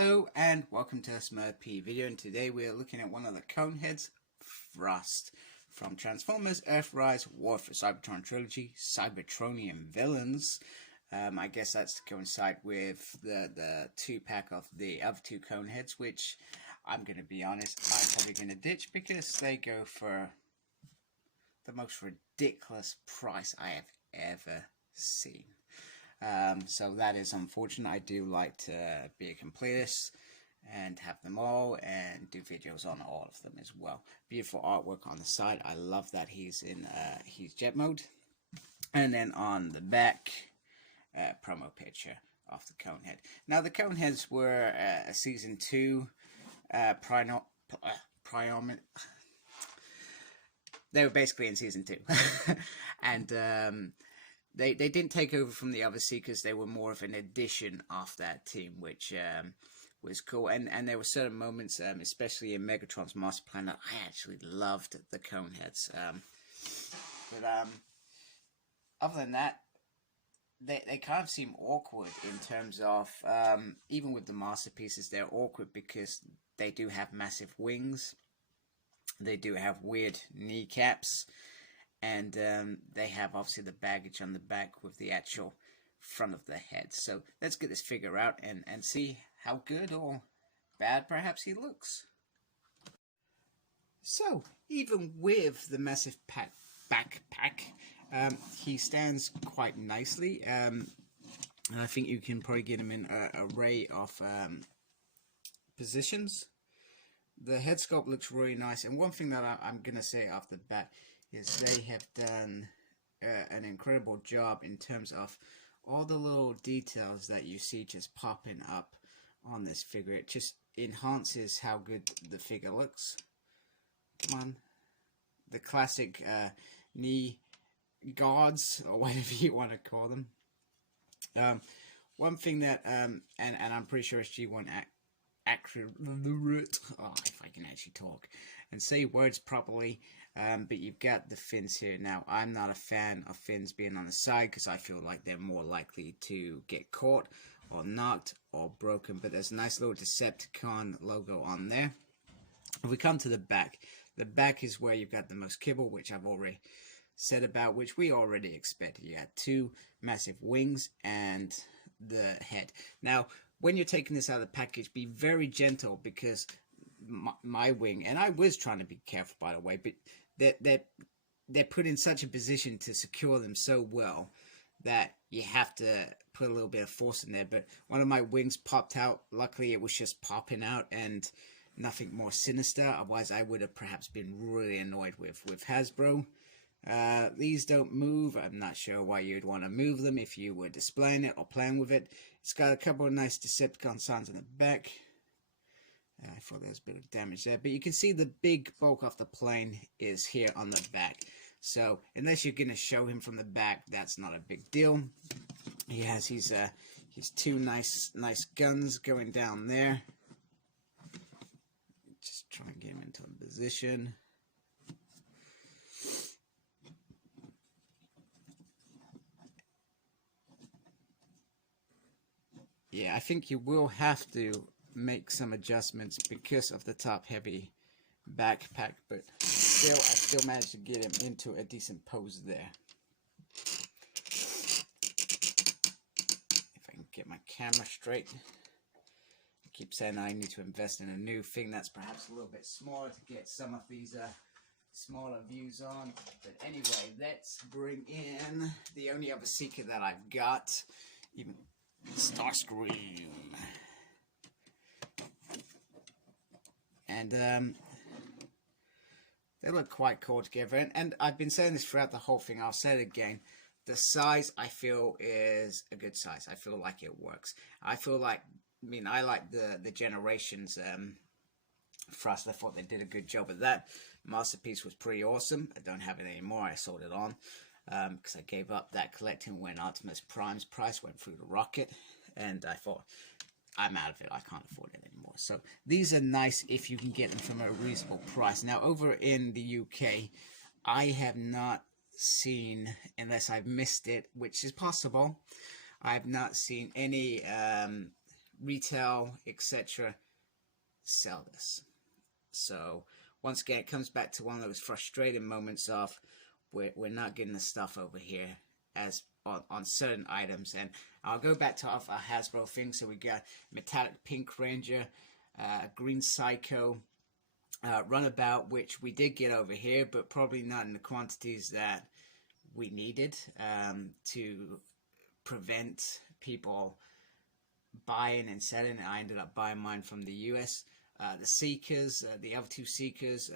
Hello and welcome to a Smurp video, and today we are looking at one of the Coneheads, Frost, from Transformers Earthrise War for Cybertron Trilogy, Cybertronian Villains. I guess that's to coincide with the 2-pack of the other two Coneheads, which I'm going to be honest, I'm probably going to ditch because they go for the most ridiculous price I have ever seen. So that is unfortunate. I do like to be a completist and have them all and do videos on all of them as well. Beautiful artwork on the side. I love that he's in jet mode. And then on the back, promo picture of the Conehead. Now the Coneheads were a season 2 they were basically in season 2. And They didn't take over from the other Seekers. They were more of an addition of that team, which was cool. And there were certain moments, especially in Megatron's Master Plan, that I actually loved the Coneheads. But other than that, they kind of seem awkward in terms of, even with the masterpieces, they're awkward because they do have massive wings. They do have weird kneecaps. And they have obviously the baggage on the back with the actual front of the head. So let's get this figure out and see how good or bad perhaps he looks. So even with the massive backpack, he stands quite nicely. And I think you can probably get him in an array of positions. The head sculpt looks really nice. And one thing that I'm going to say off the bat is they have done an incredible job in terms of all the little details that you see just popping up on this figure. It just enhances how good the figure looks. Come on. The classic knee guards, or whatever you want to call them. One thing that, and I'm pretty sure it's G1 accurate, if I can actually talk and say words properly, but you've got the fins here. Now, I'm not a fan of fins being on the side because I feel like they're more likely to get caught or knocked or broken, but there's a nice little Decepticon logo on there. If we come to the back is where you've got the most kibble, which I've already said about, which we already expected. You got two massive wings and the head. Now, when you're taking this out of the package, be very gentle because my wing, and I was trying to be careful, by the way, but they're put in such a position to secure them so well that you have to put a little bit of force in there. But one of my wings popped out. Luckily, it was just popping out and nothing more sinister. Otherwise, I would have perhaps been really annoyed with Hasbro. These don't move. I'm not sure why you'd want to move them if you were displaying it or playing with it. It's got a couple of nice Decepticon signs in the back. I thought there was a bit of damage there, but you can see the big bulk of the plane is here on the back. So unless you're going to show him from the back, that's not a big deal. He has his two nice guns going down there. Just try and get him into a position. Yeah, I think you will have to make some adjustments because of the top-heavy backpack, but still, I still managed to get him into a decent pose there. If I can get my camera straight. I keep saying I need to invest in a new thing that's perhaps a little bit smaller to get some of these smaller views on. But anyway, let's bring in the only other Seeker that I've got, even Starscream. And they look quite cool together. And I've been saying this throughout the whole thing. I'll say it again. The size, I feel, is a good size. I feel like it works. I feel like, I like the Generations Frost. I thought they did a good job of that. Masterpiece was pretty awesome. I don't have it anymore. I sold it on because I gave up that collecting when Optimus Prime's price went through the rocket. And I thought, I'm out of it. I can't afford it anymore. So these are nice if you can get them from a reasonable price. Now over in the UK, I have not seen, unless I've missed it, which is possible, I have not seen any retail, etc., sell this. So once again, it comes back to one of those frustrating moments of we're not getting the stuff over here as on certain items. And I'll go back to our Hasbro thing. So we got metallic pink Ranger, green Psycho, Runabout, which we did get over here, but probably not in the quantities that we needed to prevent people buying and selling. I ended up buying mine from the US. The Seekers, the other two Seekers,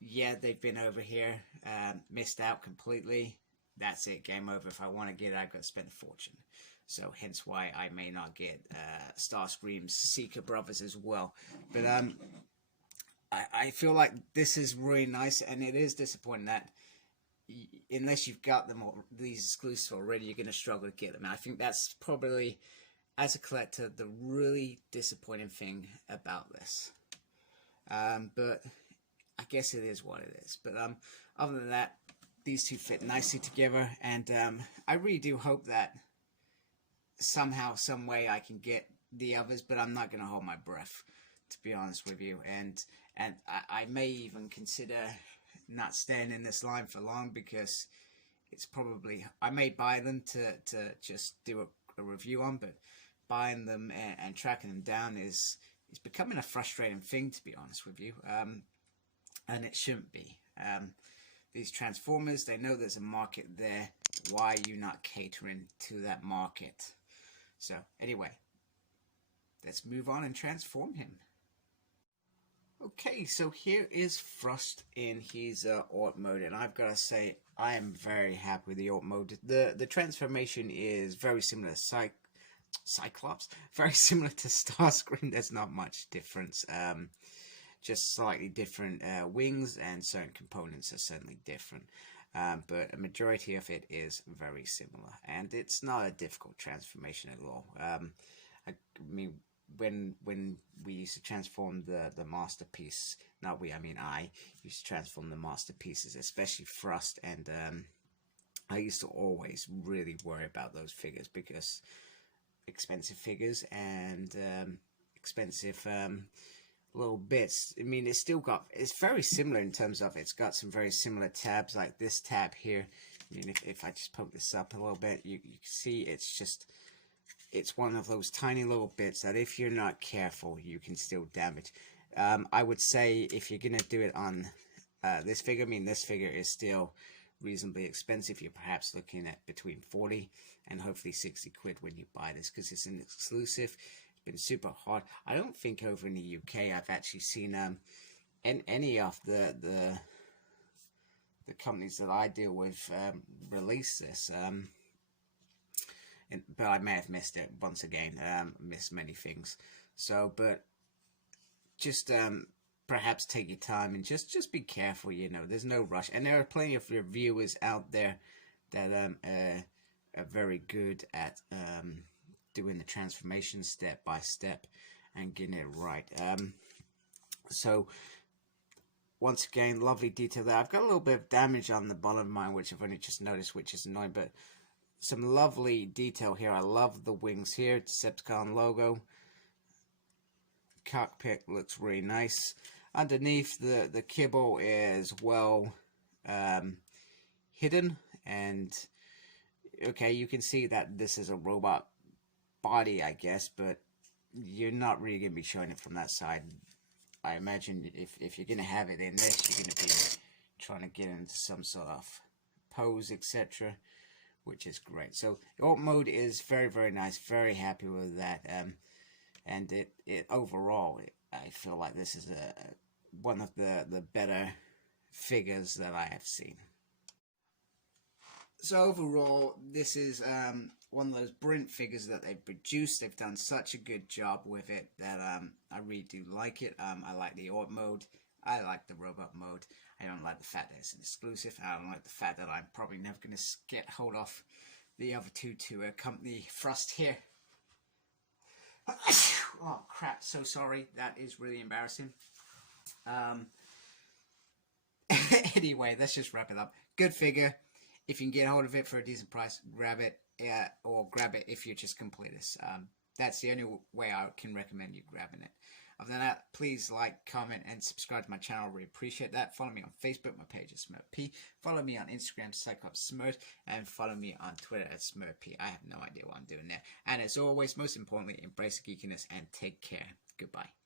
yeah, they've been over here, missed out completely. That's it, game over. If I want to get it, I've got to spend a fortune. So hence why I may not get Starscream's Seeker Brothers as well. But I feel like this is really nice, and it is disappointing that unless you've got them all, these exclusives already, you're going to struggle to get them. And I think that's probably, as a collector, the really disappointing thing about this. But I guess it is what it is. But other than that, these two fit nicely together, and I really do hope that somehow, some way, I can get the others. But I'm not going to hold my breath, to be honest with you. And I may even consider not staying in this line for long, because it's probably, I may buy them to just do a review on, but buying them and tracking them down is becoming a frustrating thing, to be honest with you. And it shouldn't be. These Transformers, they know there's a market there. Why are you not catering to that market? So anyway, let's move on and transform him. Okay, so here is Frost in his Alt mode, and I've got to say, I am very happy with the Alt mode. The transformation is very similar to Cyclops, very similar to Starscream. There's not much difference, just slightly different wings, and certain components are certainly different. But a majority of it is very similar, and it's not a difficult transformation at all. I mean, when we used to transform the masterpiece, not we, I mean I used to transform the masterpieces, especially Frost, and I used to always really worry about those figures, because expensive figures and expensive little bits. I mean, it's very similar in terms of it's got some very similar tabs, like this tab here. I mean, if I just poke this up a little bit, you can see it's one of those tiny little bits that if you're not careful, you can still damage. I would say if you're going to do it on this figure, I mean, this figure is still reasonably expensive. You're perhaps looking at between 40 and hopefully 60 quid when you buy this, because it's an exclusive. It's been super hard. I don't think over in the UK I've actually seen any of the companies that I deal with release this. But I may have missed it once again. Missed many things. So, but just perhaps take your time and just be careful. You know, there's no rush, and there are plenty of reviewers out there that are very good at doing the transformation step by step and getting it right. So once again, lovely detail there. I've got a little bit of damage on the bottom of mine, which I've only just noticed, which is annoying, but some lovely detail here. I love the wings here. Decepticon logo. Cockpit looks really nice. Underneath, the kibble is well hidden, and okay, you can see that this is a robot body, I guess, but you're not really going to be showing it from that side. I imagine if you're going to have it in this, you're going to be trying to get into some sort of pose, etc., which is great. So Alt mode is very, very nice. Very happy with that. And it overall, I feel like this is one of the better figures that I have seen. So overall, this is one of those brilliant figures that they've produced. They've done such a good job with it that I really do like it. I like the Alt mode. I like the robot mode. I don't like the fact that it's an exclusive. I don't like the fact that I'm probably never going to get hold of the other two to accompany Frost here. Oh crap, so sorry. That is really embarrassing. Anyway, let's just wrap it up. Good figure. If you can get hold of it for a decent price, grab it. Or grab it if you're just completist. that's the only way I can recommend you grabbing it. Other than that, please like, comment, and subscribe to my channel. I really appreciate that. Follow me on Facebook. My page is SmirtP. Follow me on Instagram, CyclopsSmirt, and follow me on Twitter at SmirtP. I have no idea what I'm doing there. And as always, most importantly, embrace the geekiness and take care. Goodbye.